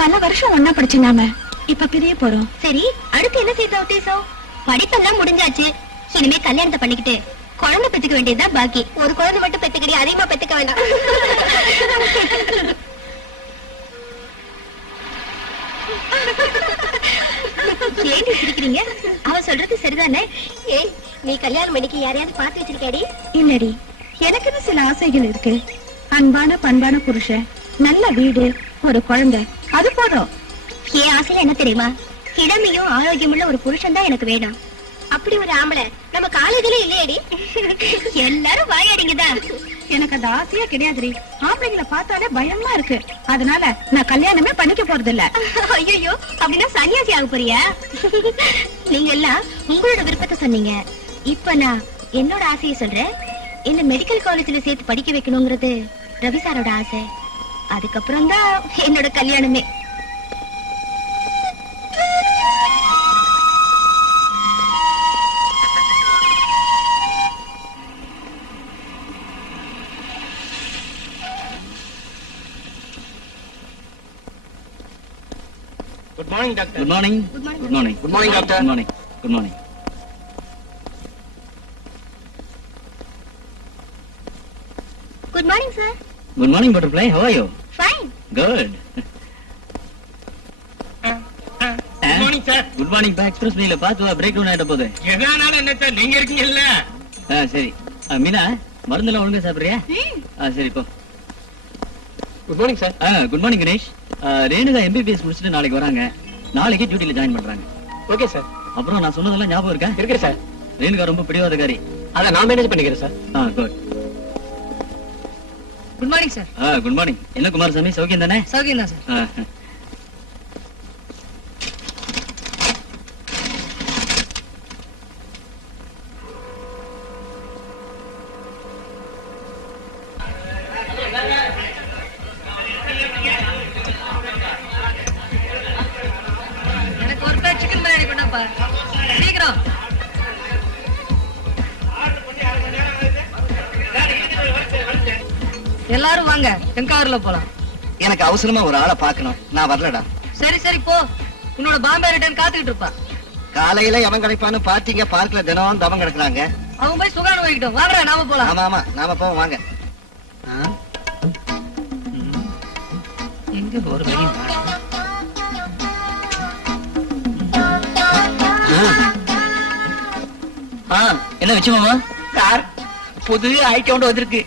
பல வருஷம் ஒன்னா படிச்சுனாம இப்ப பிரிய போறோம். சரி, அடுத்து என்ன செய்த உத்தேசம்? படிப்பெல்லாம் முடிஞ்சாச்சு. இனிமே கல்யாணத்தை பண்ணிக்கிட்டு குழந்தை பெத்துக்க வேண்டியதுதான் பாக்கி. ஒரு குழந்தை மட்டும் பெத்துக்கடி, அதிகமா பெத்துக்க வேண்டாம். ஏன் சிரிக்கிறீங்க? அவ சொல்றது சரிதானே? ஏய், நீ கல்யாணம் பண்ணிக்க யாரையாவது பார்த்து வச்சிருக்காடி? இல்லடி, எனக்குன்னு சில ஆசைகள் இருக்கு. அன்பான பண்பான புருஷன், நல்ல வீடு, ஒரு குழந்தை, அது போதும். என் ஆசையில என்ன தெரியுமா? இளமையும் ஆரோக்கியமுள்ள ஒரு புருஷன் தான் எனக்கு வேணும். அப்படி ஒரு ஆம்பளை நம்ம காலேஜ்ல இல்லையடி. எல்லாரும் வாயாடிங்கதான். எனக்கு அந்த ஆசையா கிடையாதுரி. ஆம்பளைங்களை பார்த்தாலே பயமா இருக்கு. அதனால நான் கல்யாணமே பண்ணிக்க போறது இல்ல. ஐயோ, அப்படின்னா சன்னியாசி ஆக போறியா? நீங்க எல்லாம் உங்களோட விருப்பத்தை சொன்னீங்க. இப்ப நான் என்னோட ஆசையை சொல்றேன். என்ன மெடிக்கல் காலேஜ்ல சேர்த்து படிக்க வைக்கணுங்கிறது ரவி சாரோட ஆசை. அதுக்கப்புறம் தான் என்னோட கல்யாணமே. Good morning, doctor. Good morning. Good morning. Good morning. Good morning, doctor. Good morning. Good morning. Good morning, sir. Good morning, butterfly. How are you? Fine. Good. Good morning, sir. Good morning. Back express meal பாத்து break down ஆயிட்ட போகுது. எதனால என்ன sir, நீங்க இருக்கீங்கல்ல? சரி. மீனா, மருந்தெல்லாம் ஒழுங்கா சாப்பிடுறியா? சரி போ. Good morning, sir. Good morning Ganesh. Renuka MBBS முடிச்சிட்டு நாளைக்கு வராங்க. நாளைக்கு டியூட்டில ஜாயின் பண்றாங்க. Okay, sir. அப்புறம் நான் சொன்னதெல்லாம் ஞாபகம் இருக்கா? இருக்கு சார். ரேணுகா ரொம்ப பிடிவாதக்காரி. அத நான் மேனேஜ் பண்ணிக்கிறேன் sir. Good. Good morning sir. Good morning. என்ன குமாரசாமி, சௌக்கியம் தானே? சௌக்கியம் தான் சார். எனக்கு ஒரு பிளேட் சிக்கன் பிரியாணி கொண்டாப்பா, சீக்கிரம். எல்லாரும் வாங்க, தென்காவூர்ல போலாம். எனக்கு அவசரமா ஒரு ஆளை பாக்கணும். நான் வரலடா. சரி சரி போ, உன்னோட பாம்பே ரிட்டர்ன் காத்துக்கிட்டு இருப்பா. காலையில எவன் கிடைப்பான்னு பார்ட்டிங்க பார்க்கல தினம் தவம் கிடக்குறாங்க. அவன் போய் சுகான் போய்கிட்டோம். வாங்கடா, நாம போலாம். ஆமா ஆமா, நாம போவோம் வாங்க. எங்க ஒரு வழி. என்ன வச்சுமாமா? சார், புது ஐட்டம் வந்திருக்கு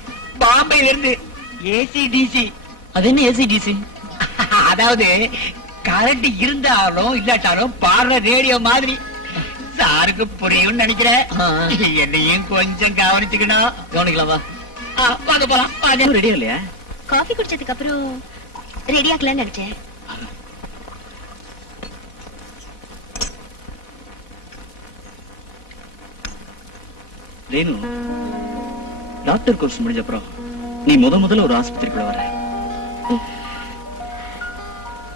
பாம்பேல இருந்து. ACDC. அது என்ன ACDC? அதாவது கரண்ட் இருந்தாலும் இல்லாட்டாலும் பாடுற ரேடியோ மாதிரி. சாருக்கு புரியும் நினைக்கிறேன். என்னையும் கொஞ்சம் கவனிச்சுக்கணும். கவனிக்கலாம் வா. வாங்க போலாம். ரெடியா இல்லையா? காஃபி குடிச்சதுக்கு அப்புறம் ரெடி ஆக்கலாம்னு நினைச்சேன். ரேணு, டாக்டர் கோர்ஸ் முடிஞ்ச அப்புறம் நீ முதல்ல ஒரு ஆஸ்பத்திரிக்குள்ள வர.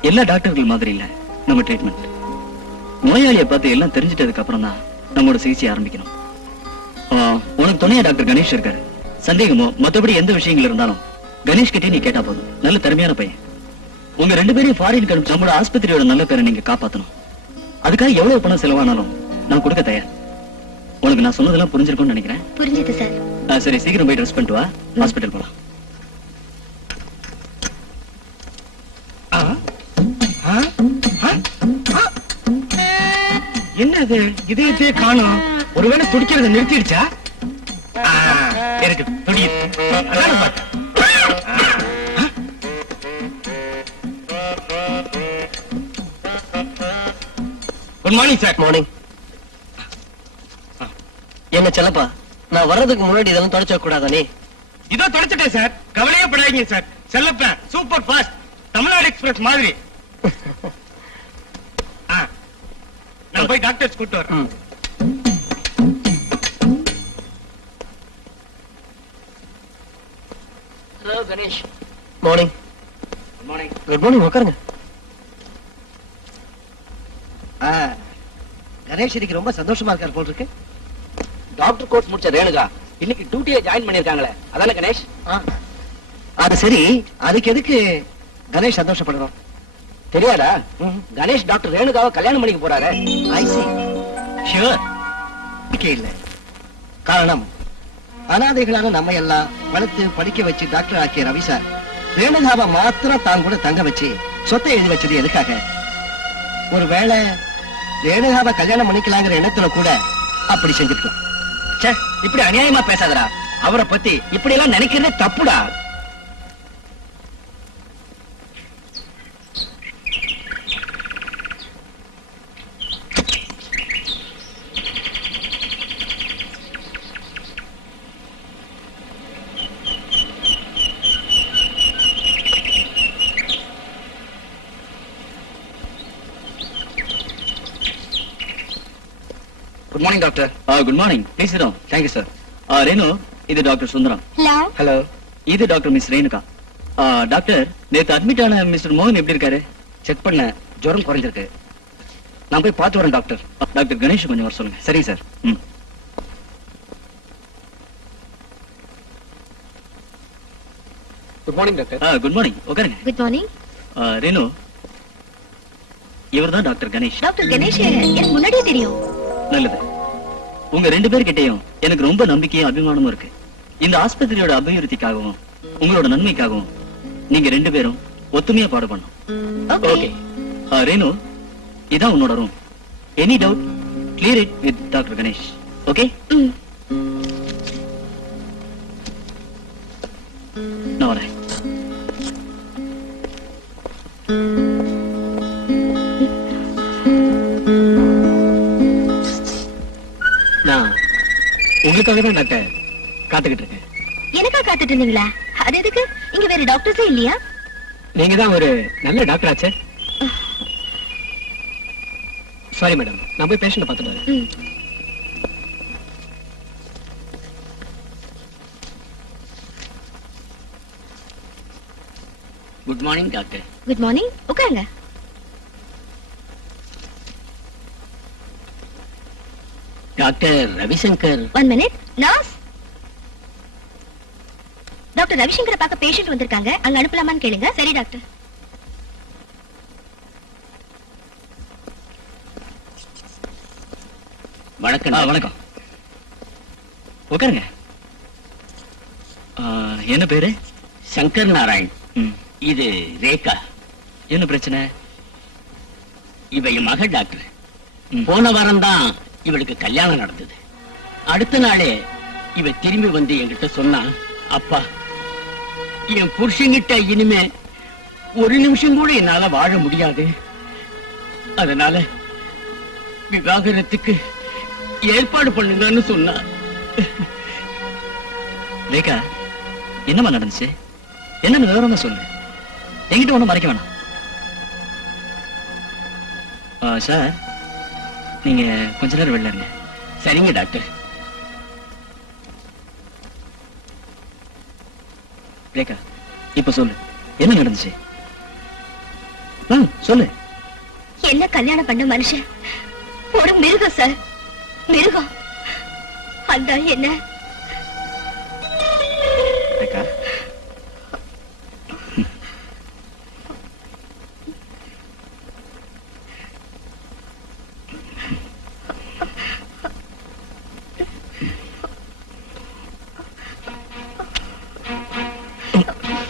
எல்லா டாக்டர்கள் மாதிரி இல்ல நம்ம ட்ரீட்மெண்ட். நோயாளியை பார்த்து எல்லாம் தெரிஞ்சிட்டதுக்கு அப்புறம் தான் நம்மளோட சிகிச்சை ஆரம்பிக்கணும். உனக்கு துணையா டாக்டர் கணேஷ் இருக்காரு. சந்தேகமோ மத்தபடி எந்த விஷயங்கள் இருந்தாலும் கணேஷ் கிட்டே நீ கேட்டா போதும். நல்ல திறமையான பையன். உங்க 2 பேரையும் ஃபாரின் கணிச்சு நம்மளோட ஆஸ்பத்திரியோட நல்ல பேரை நீங்க காப்பாத்தணும். அதுக்காக எவ்வளவு பணம் செலவானாலும் நான் கொடுக்க தயார். உனக்கு நான் சொன்னதெல்லாம் புரிஞ்சிருக்கும்னு நினைக்கிறேன். புரிஞ்சது சார். சரி, சீக்கிரம் போய் ட்ரெஸ் பண்ணிட்டு வா. ஹாஸ்பிட்டல் போலாம். என்னது இதயத்தையே காணோம்? ஒருவேளை துடிக்கிறத நிறுத்திடுச்சா? இருக்கு, துடியுது. அதான பார்த்தேன். Good morning sir. மார்னிங். என்ன செல்லப்பா, நான் வர்றதுக்கு முன்னாடி இதெல்லாம் தொடச்ச கூடாதானே? இதோ தொடச்சிட்டேன் சார். கவலையே படாதீங்க சார். செல்லப்பேன் சூப்பர் ஃபாஸ்ட், தமிழ்நாடு எக்ஸ்பிரஸ் மாதிரி. நான் போய் டாக்டர்ஸ் கூட்டு வரேன். Hello Ganesh. Morning. Good morning. Good morning. உட்காருங்க. கணேஷ் இன்னைக்கு ரொம்ப சந்தோஷமா இருக்கார் போல் இருக்கு. டாக்டர் கோர்ஸ் முடிச்ச ரேணுகா இன்னைக்கு டியூட்டியை ஜாயின் பண்ணிருக்காங்களே, அதானே கணேஷ்? அது சரி, அதுக்கு எதுக்கு கணேஷ் சந்தோஷப்படணும்? தெரியாதா? கணேஷ் டாக்டர் ரேணுகாவை கல்யாணம் பண்ணிக்க போறாரு. ஐ சி. ஷியோர். இல்ல காரணம் அனாதைகளான நம்ம எல்லாம் வளர்த்து படிக்க வச்சு டாக்டர் ஆக்கிய ரவி சார் ரேணுகாவை மாத்திரம் தான் கூட தங்க வச்சு சொத்தை எழுதி வச்சது எதுக்காக? ஒருவேளை ரேணுகாவை கல்யாணம் பண்ணிக்கலாங்கிற எண்ணத்துல கூட அப்படி செஞ்சிருக்கலாம். ச்சே, இப்படி அநியாயமா பேசாதடா. அவரை பத்தி இப்படி எல்லாம் நினைக்கிறதே தப்புடா. Good morning doctor. Good morning. Please sit down. Thank you sir. Renu, இது டாக்டர் சுந்தரம். ஹலோ. ஹலோ. இது டாக்டர் மிஸ் ரேணுகா. டாக்டர், நேத்து அட்மிட் ஆன மிஸ்டர் மோகன் எப்படி இருக்காரு? செக் பண்ண ஜுரம் குறைஞ்சிருக்கு. நான் போய் பார்த்து வரேன் டாக்டர். டாக்டர் கணேஷ் கொஞ்சம் வர சொல்லுங்க. சரி sir. Good morning doctor. Good morning. உட்காருங்க. Good morning. ரேணு, இவர்தான் டாக்டர் கணேஷ். டாக்டர் கணேஷ் எனக்கு முன்னாடியே தெரியும். நல்லது. உங்க 2 பேர்கிட்டயும் எனக்கு ரொம்ப நம்பிக்கையும் அபிமானமும் இருக்கு. இந்த ஆஸ்பத்திரியோட அபிவிருத்திக்காகவும் உங்களோட நன்மைக்காகவும் நீங்க 2 பேரும் ஒத்துமையா பாடுபடணும். ஓகே. ரேணு, இதான் உன்னோட room. Any doubt clear it with doctor Ganesh. Okay? நான் வரேன். நான் உங்களுக்காக தான் டாக்டர் காத்துக்கிட்டு இருக்கேன். எனக்கா காத்துட்டு இருந்தீங்களா? அது எதுக்கு? இங்க வேற டாக்டர்ஸே இல்லையா? நீங்க தான் ஒரு நல்ல டாக்டர் ஆச்சே. சாரி மேடம், நான் போய் பேஷண்ட பார்த்துட்டு வரேன். Good morning doctor. Good morning. உட்காருங்க. Doctor Ravishankar. 1 minute. Nurse. Doctor ரவிசங்கரை பார்க்க பேஷண்ட் வந்திருக்காங்க. அங்க அனுப்பலாமான்னு கேளுங்க. சரி டாக்டர். வணக்கம். வணக்கம். உட்காருங்க. என்ன பேரு? சங்கர் நாராயண். ம். இது ரேகா. என்ன பிரச்சனை? இவ என் மகள் டாக்டர். ம். போன வாரம் தான் இவளுக்கு கல்யாணம் நடந்தது. அடுத்த நாளே இவ திரும்பி வந்து என்கிட்ட சொன்னா, அப்பா, என் புருஷன்கிட்ட இனிமே ஒரு நிமிஷம் கூட என்னால வாழ முடியாது, அதனால விவாகரத்துக்கு ஏற்பாடு பண்ணுங்கன்னு சொன்னா. ரேகா, என்னமா நடந்துச்சு? என்னன்னு விவரமா சொல்லு. என்கிட்ட ஒண்ணும் மறைக்க வேணாம். சார், நீங்க கொஞ்ச நேரம் வெளில இருங்க. சரிங்க டாக்டர். ரேகா, இப்ப சொல்லு, என்ன நடந்துச்சு? சொல்லு. என்ன கல்யாணம் பண்ண மனுஷன் ஒரு மிருகம் சார், மிருகம். அந்த என்ன ரேகா,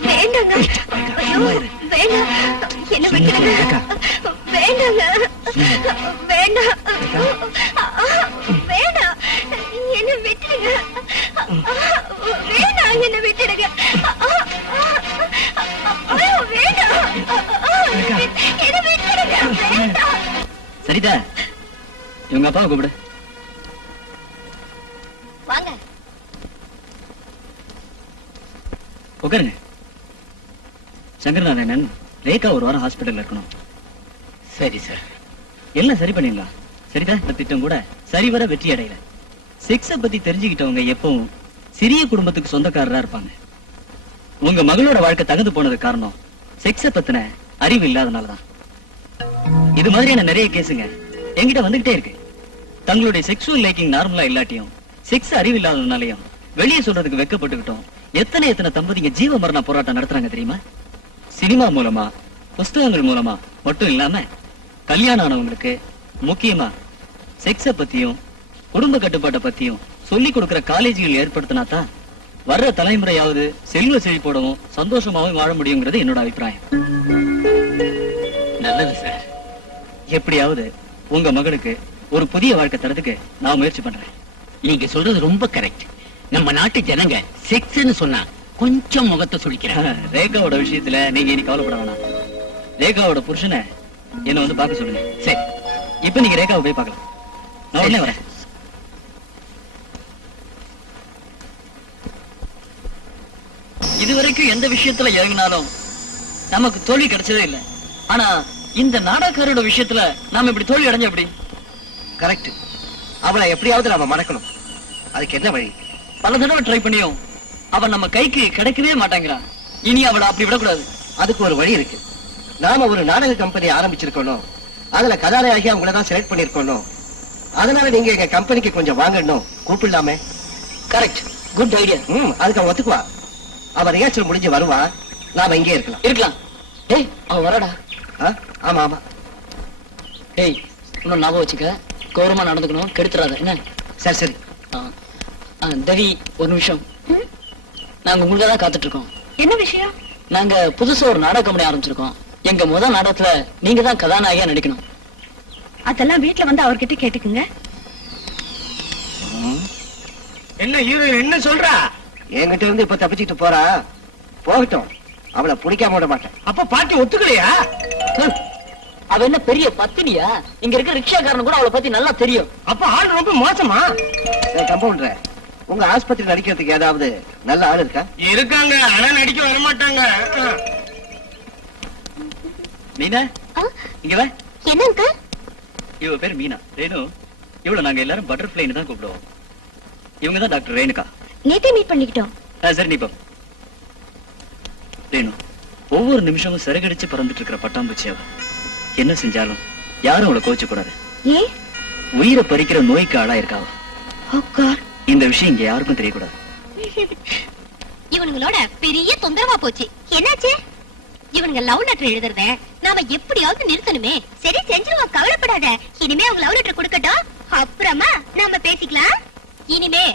வேண்டாங்க. ஐயோ, வேண்டாம். என்ன விட்டுடுங்க. வேண்டாங்க. வேண்டாம். வேண்டாம். என்ன விட்டுடுங்க. வேண்டாம். என்ன விட்டுடுங்க. வேண்டாம். என்ன விட்டுடுங்க. வேண்டாம். சரிதா, இவங்க அப்பாவை கூப்பிடு. வாங்க. உட்காருங்க. சங்கர் நாராயணன், ரேகா ஒரு வாரம் ஹாஸ்பிட்டல்ல இருக்கணும். சரி சார். எல்லாம் சரி பண்ணிடலாம். சரிதா, இந்த திட்டம் கூட சரிவர வெற்றி அடையல. செக்ஸ பத்தி தெரிஞ்சுக்கிட்டவங்க எப்பவும் சிறிய குடும்பத்துக்கு சொந்தக்காரரா இருப்பாங்க. உங்க மகளோட வாழ்க்கை தகுந்து போனது காரணம் செக்ஸ பத்தின அறிவு இல்லாதனாலதான். இது மாதிரியான நிறைய கேஸுங்க என்கிட்ட வந்துகிட்டே இருக்கு. தங்களுடைய செக்ஸுவல் லைக்கிங் நார்மலா இல்லாட்டியும் செக்ஸ் அறிவு இல்லாதனாலையும் வெளியே சொல்றதுக்கு வெக்கப்பட்டுக்கிட்டோம் எத்தனை தம்பதிங்க ஜீவ மரண போராட்டம் நடத்துறாங்க தெரியுமா? சினிமா மூலமா புஸ்தகங்கள் மூலமா மட்டும் இல்லாம கல்யாணம் ஆனவங்களுக்கு முக்கியமா செக்ஸ பத்தியும் குடும்ப கட்டுப்பாட்டை பத்தியும் சொல்லி கொடுக்கிற காலேஜுகள் ஏற்படுத்தினா தான் வர்ற தலைமுறையாவது செல்வ செழிப்போடவும் சந்தோஷமாவும் வாழ முடியுங்கிறது என்னோட அபிப்பிராயம். நல்லது சார். எப்படியாவது உங்க மகனுக்கு ஒரு புதிய வாழ்க்கை தரதுக்கு நான் முயற்சி பண்றேன். நீங்க சொல்றது ரொம்ப கரெக்ட். நம்ம நாட்டு ஜனங்க செக்ஸ்னு சொன்னா கொஞ்சம் முகத்தை சுளிக்கிறாங்க. ரேகாவோட விஷயத்துல நீங்க இனி கவலைப்பட வேணாம். ரேகாவோட புருஷனை என்ன வந்து பார்க்க சொல்லுங்க. சரி, இப்ப நீங்க ரேகாவை போய் பார்க்கலாம். நான் உடனே வரேன். இதுவரைக்கும் எந்த விஷயத்துல இறங்கினாலும் நமக்கு தோல்வி கிடைச்சதே இல்லை. ஆனா இந்த நாடகக்காரோட விஷயத்துல நாம இப்படி தோல்வி அடைஞ்ச எப்படி? கரெக்ட். அவளை எப்படியாவது நாம மறக்கணும். அதுக்கு என்ன வழி? பல தடவை ட்ரை பண்ணியும் அவன் நம்ம கைக்கு கிடைக்கவே மாட்டாங்கிறான். இனி அவளை அப்படி விடக்கூடாது. அதுக்கு ஒரு வழி இருக்கு. நாம ஒரு நாடக கம்பெனி ஆரம்பிச்சிருக்கணும். அதுல கதாநாயகி அவங்கள தான் செலக்ட் பண்ணிருக்கணும். அதனால நீங்க எங்க கம்பெனிக்கு கொஞ்சம் வாங்கணும். கூப்பிடலாமே? Correct, good idea. அதுக்கு அவன் ஒத்துக்குவா. அவன் ரிஹர்சல் முடிஞ்சு வருவா. நாம இங்கே இருக்கலாம். டேய், அவன் வரடா. ஆமா ஆமா. டேய், இன்னும் ஞாபகம் வச்சுக்க, கௌரவமா நடந்துக்கணும், கெடுத்துறாத என்ன? சரி சரி. தேவி, ஒரு நிமிஷம். நாங்க உங்களுக்கு தான் காத்துட்டு இருக்கோம். என்ன விஷயம்? நாங்க புதுசா ஒரு நாடக கம்பெனி ஆரம்பிச்சிருக்கோம். எங்க முதல் நாடகத்துல நீங்க தான் கதாநாயகியா நடிக்கணும். அதெல்லாம் வீட்டுல வந்து அவர்கிட்ட கேட்டுக்குங்க. என்ன ஹீரோயின் என்ன சொல்றா? என்கிட்ட இருந்து இப்ப தப்பிச்சுட்டு போறா. போகட்டும், அவளை பிடிக்காம விட மாட்டேன். அப்ப பாட்டி ஒத்துக்கலையா? அவ என்ன பெரிய பத்தினியா? இங்க இருக்க ரிக்ஷாக்காரன் கூட அவளை பத்தி நல்லா தெரியும். அப்ப ஆள் ரொம்ப மோசமா? கம்பவுண்டர், உங்க ஆஸ்பத்திரி நடிக்கிறதுக்கு ஏதாவது நல்ல ஆள் இருக்கா? இருக்காங்க, ஆனா நடிக்க வர மாட்டாங்க. மீனா, இங்க வா. என்ன அங்கிள்? இவ பேர் மீனா. ரேணு, இவ்வளவு நாங்க எல்லாரும் பட்டர்ஃபிளைன்னு தான் கூப்பிடுவோம். இவங்க தான் டாக்டர் ரேணுகா. நேத்தே மீட் பண்ணிக்கிட்டோம். சரி, நீ போ. ரேணு, ஒவ்வொரு நிமிஷமும் சிறகடிச்சு பறந்துட்டு இருக்கிற பட்டாம்பூச்சி அவ. என்ன செஞ்சாலும் யாரும் அவளை கோச்சு கூடாது. ஏன்? உயிரை பறிக்கிற நோய்க்கு ஆளா இருக்காவ. Oh God. இந்த விஷயம் இங்க யாருக்கும் தெரியக்கூடாது. இவனுங்களோட பெரிய தொந்தரவா போச்சு. என்னாச்சு? இவனுங்க லவ் லெட்டர் எழுதுறத நாம எப்படியாவது நிறுத்தணுமே. சரி, செஞ்சிருவோம், கவலைப்படாத. இனிமே அவங்க லவ் லெட்டர் கொடுக்கட்டும், அப்புறமா நாம பேசிக்கலாம். இனிமே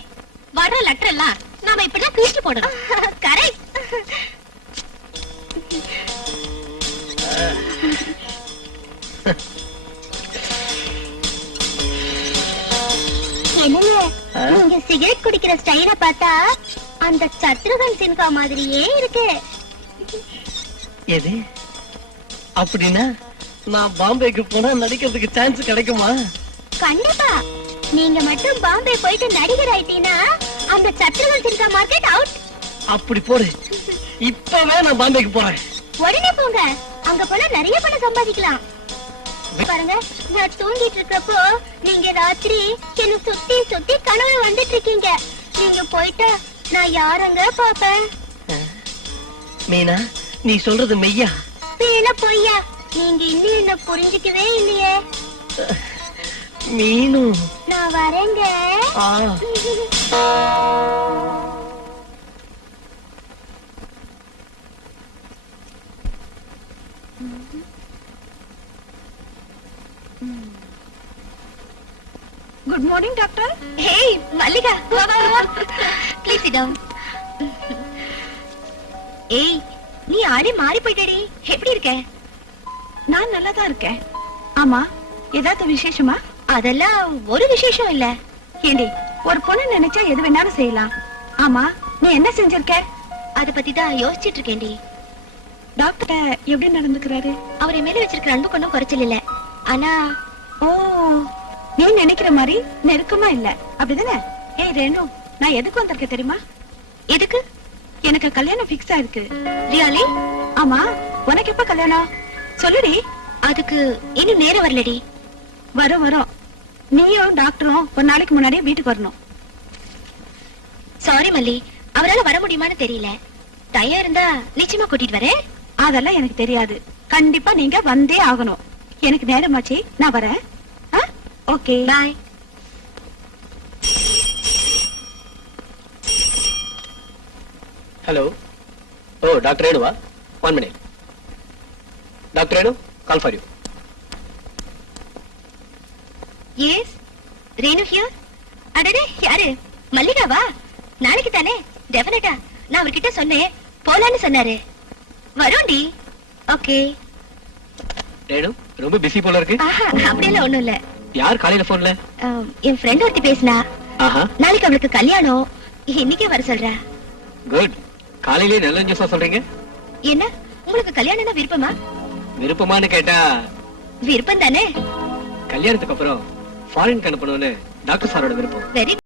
வர்ற லெட்டர் எல்லாம் நாம இப்படிதான் கிழிச்சு போடணும். கரெக்ட். என்னங்க, நீங்க சிகரெட் குடிக்கிற ஸ்டைல பார்த்தா அந்த சத்ருகன் சின்ஹா மாதிரியே இருக்கு. எது? அப்படின்னா நான் பாம்பேக்கு போனா நடிக்கிறதுக்கு சான்ஸ் கிடைக்குமா? கண்டிப்பா. நீங்க மட்டும் பாம்பே போயிட்டு நடிகர் ஆயிட்டீங்கன்னா அந்த சத்ருகன் சின்ஹா மார்க்கெட் அவுட். அப்படி போடு. இப்பவே நான் பாம்பேக்கு போறேன். உடனே போங்க. அங்க போனா நிறைய பணம் சம்பாதிக்கலாம். பாருங்க, நான் தூங்கிட்டு இருக்கப்போ நீங்க ராத்திரி என்ன சுத்தி சுத்தி கனவு வந்துட்டு இருக்கீங்க. நீங்க போயிட்டா நான் யாரங்க பாப்பேன்? மீனா, நீ சொல்றது மெய்யா? வேணா பொய்யா? நீங்க இன்னும் என்ன புரிஞ்சுக்கவே இல்லையே. மீனு, நான் வரேங்க. Good morning doctor. Hey Mallika, வா வா வா. Please sit down. ஏய், நீ ஆளே மாறி போயிட்டடி. எப்படி இருக்க? நான் நல்லா தான் இருக்கேன். ஆமா, ஏதாவது விசேஷமா? அதெல்லாம் ஒரு விசேஷம் இல்ல. ஏண்டி, ஒரு பொண்ணு நினைச்சா எது வேணாலும் செய்யலாம். ஆமா, நீ என்ன செஞ்சிருக்க? அத பத்தி தான் யோசிச்சுட்டு இருக்கேன்டி. டாக்டர் எப்படி நடந்துக்கிறாரு? அவர் என் மேல வச்சிருக்கிற அன்பு கொண்டும் குறைச்சல் இல்ல. ஆனா ஓ, நீ நினைக்கிற மாதிரி நெருக்கமா இல்ல, அப்படிதானே? ஏய் ரேணு, நான் எதுக்கு வந்திருக்கேன் தெரியுமா? எதுக்கு? எனக்கு கல்யாணம் பிக்ஸ் ஆயிருக்கு. ரியாலி? ஆமா, உனக்கு எப்ப கல்யாணம் சொல்லுடி. அதுக்கு இன்னும் நேரம் வரலடி. வரும் வரும். நீயும் டாக்டரும் ஒரு நாளைக்கு முன்னாடியே வீட்டுக்கு வரணும். சாரி மல்லி, அவரால வர முடியுமான்னு தெரியல. தயா இருந்தா நிச்சயமா கூட்டிட்டு வரேன். அதெல்லாம் எனக்கு தெரியாது. கண்டிப்பா நீங்க வந்தே ஆகணும். எனக்கு நேரமாச்சு, நான் வரேன். Okay, bye. Hello. Oh, doctor ரேணுவா? 1 minute. Doctor Renu call for you. Yes Renu here. அடடே யாரு? மல்லிகாவா? நாளைக்கு தானே? டெஃபினட்டா. நான் அவர்கிட்ட சொன்னேன் போலான்னு சொன்னாரு. வரோண்டி. ஓகே. ரேணு ரொம்ப பிஸி போல இருக்கு. அப்படியெல்லாம் ஒண்ணும் இல்ல. யார் காலையில போன்ல? என் ஃப்ரெண்ட் ஒருத்தி பேசினா. ஆஹா, நாளைக்கு அவளுக்கு கல்யாணம், இன்னைக்கே வர சொல்றா. குட். காலையிலே நல்ல நியூஸா சொல்றீங்க. என்ன உங்களுக்கு கல்யாணம்னா விருப்பமா? விருப்பமான்னு கேட்டா விருப்பம் தானே. கல்யாணத்துக்கு அப்புறம் ஃபாரின் அனுப்பணும்னு டாக்டர் சாரோட விருப்பம். வெரி